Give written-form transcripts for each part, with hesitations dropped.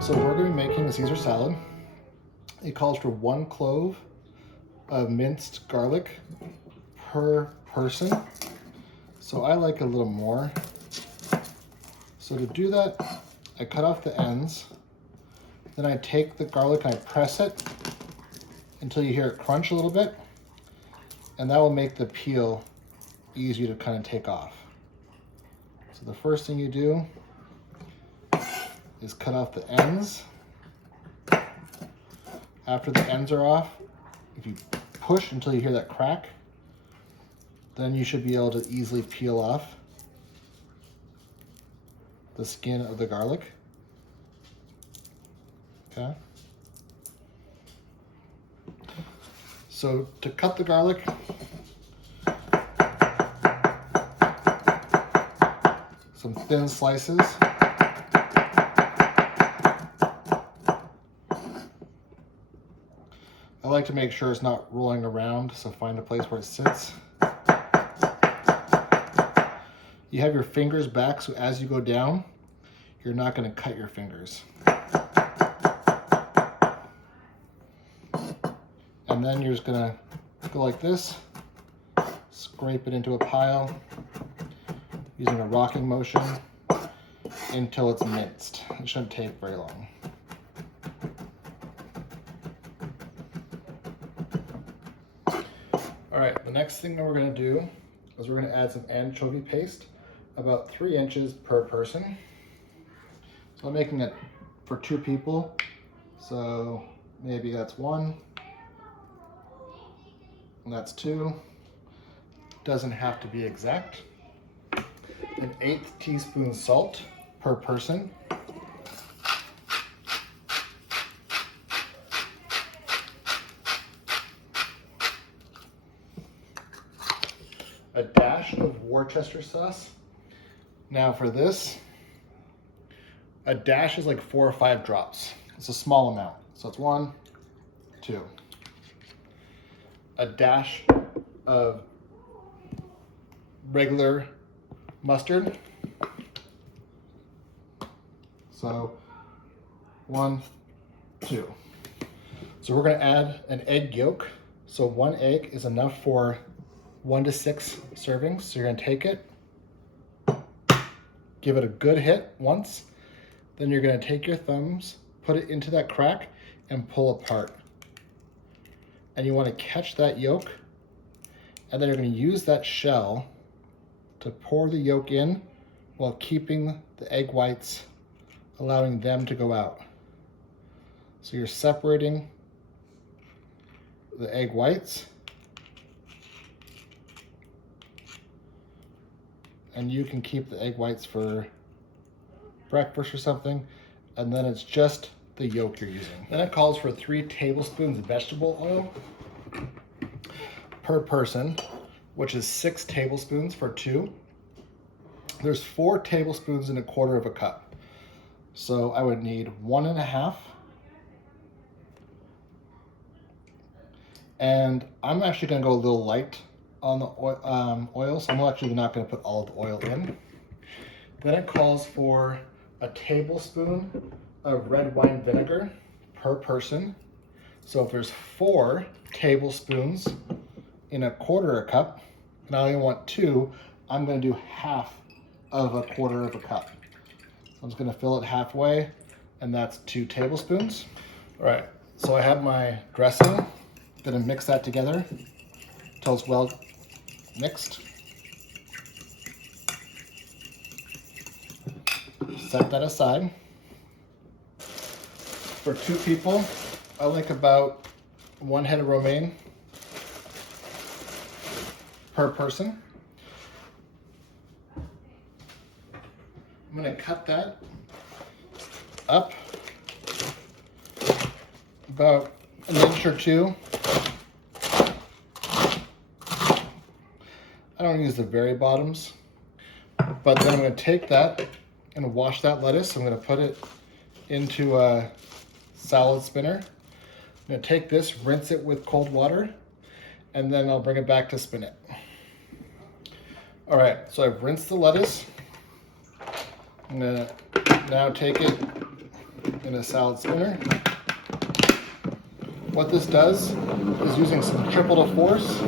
So we're going to be making a Caesar salad. It calls for 1 clove of minced garlic per person. So I like a little more. So to do that, I cut off the ends. Then I take the garlic and I press it until you hear it crunch a little bit. And that will make the peel easier to kind of take off. So the first thing you do is cut off the ends. After the ends are off, if you push until you hear that crack, then you should be able to easily peel off the skin of the garlic. Okay. So to cut the garlic, some thin slices. I like to make sure it's not rolling around, so find a place where it sits. You have your fingers back, so as you go down, you're not going to cut your fingers. And then you're just going to go like this, scrape it into a pile using a rocking motion until it's minced. It shouldn't take very long. All right, the next thing that we're going to do is we're going to add some anchovy paste, about 3 inches per person. So I'm making it for 2 people, so maybe that's 1, and that's 2. Doesn't have to be exact. 1/8 teaspoon salt per person. A dash of Worcester sauce. Now for this, a dash is like 4 or 5 drops. It's a small amount. So it's 1, 2. A dash of regular mustard. So 1, 2. So we're going to add an egg yolk. So 1 egg is enough for 1 to 6 servings. So you're going to take it, give it a good hit once. Then you're going to take your thumbs, put it into that crack, and pull apart. And you want to catch that yolk, and then you're going to use that shell to pour the yolk in while keeping the egg whites, allowing them to go out. So you're separating the egg whites, and you can keep the egg whites for breakfast or something, and then it's just the yolk you're using. Then it calls for 3 tablespoons of vegetable oil per person, which is 6 tablespoons for 2. There's 4 tablespoons in 1/4 cup. So I would need 1.5. And I'm actually gonna go a little light on the oil, so I'm actually not gonna put all the oil in. Then it calls for a tablespoon of red wine vinegar per person. So if there's 4 tablespoons in 1/4 cup, and I only want 2, I'm gonna do half of 1/4 cup. So I'm just gonna fill it halfway, and that's 2 tablespoons. All right, so I have my dressing. Gonna mix that together until it's well mixed. Set that aside. For 2 people, I like about 1 head of romaine per person. I'm gonna cut that up about 1 inch or 2. I don't use the very bottoms, but then I'm gonna take that and wash that lettuce. I'm gonna put it into a salad spinner. I'm gonna take this, rinse it with cold water, and then I'll bring it back to spin it. All right, so I've rinsed the lettuce. I'm gonna now take it, in a salad spinner. What this does is, using some triple to force,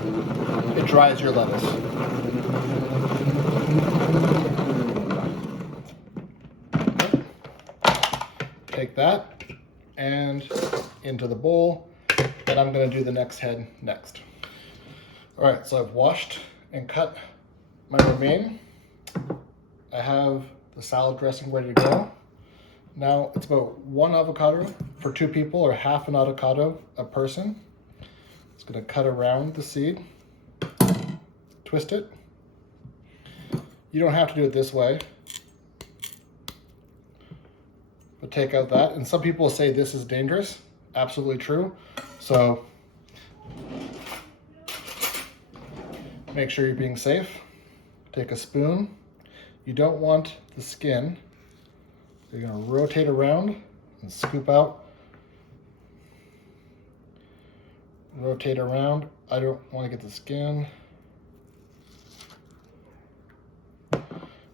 it dries your lettuce. Take that and into the bowl, and I'm going to do the next head next. All right, so I've washed and cut my romaine. I have the salad dressing ready to go. Now it's about 1 avocado for 2 people, or half an avocado a person. It's going to cut around the seed, twist it. You don't have to do it this way, but take out that. And some people say this is dangerous. Absolutely true. So make sure you're being safe. Take a spoon. You don't want the skin. You're going to rotate around and scoop out. Rotate around. I don't want to get the skin.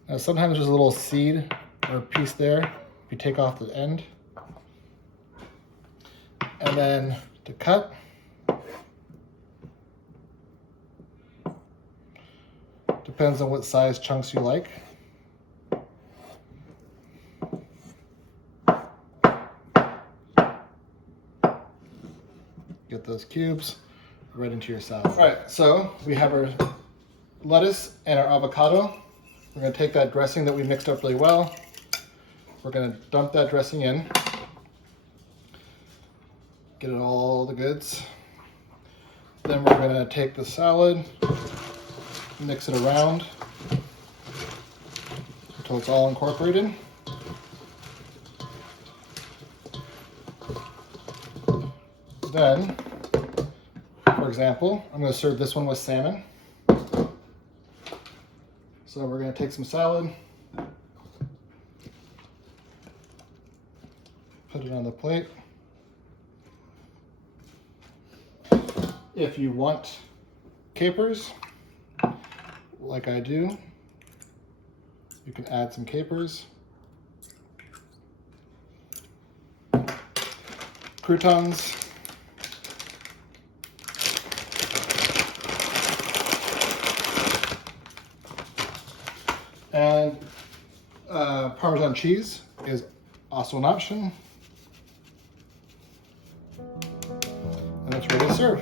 Now sometimes there's a little seed or piece there. If you take off the end. And then to cut, depends on what size chunks you like. Get those cubes right into your salad. All right, so we have our lettuce and our avocado. We're going to take that dressing that we mixed up really well. We're going to dump that dressing in. Get it all the goods. Then we're going to take the salad, mix it around until it's all incorporated. Then, for example, I'm going to serve this one with salmon. So we're going to take some salad, put it on the plate. If you want capers, like I do, you can add some capers. Croutons. And Parmesan cheese is also an option. And it's ready to serve.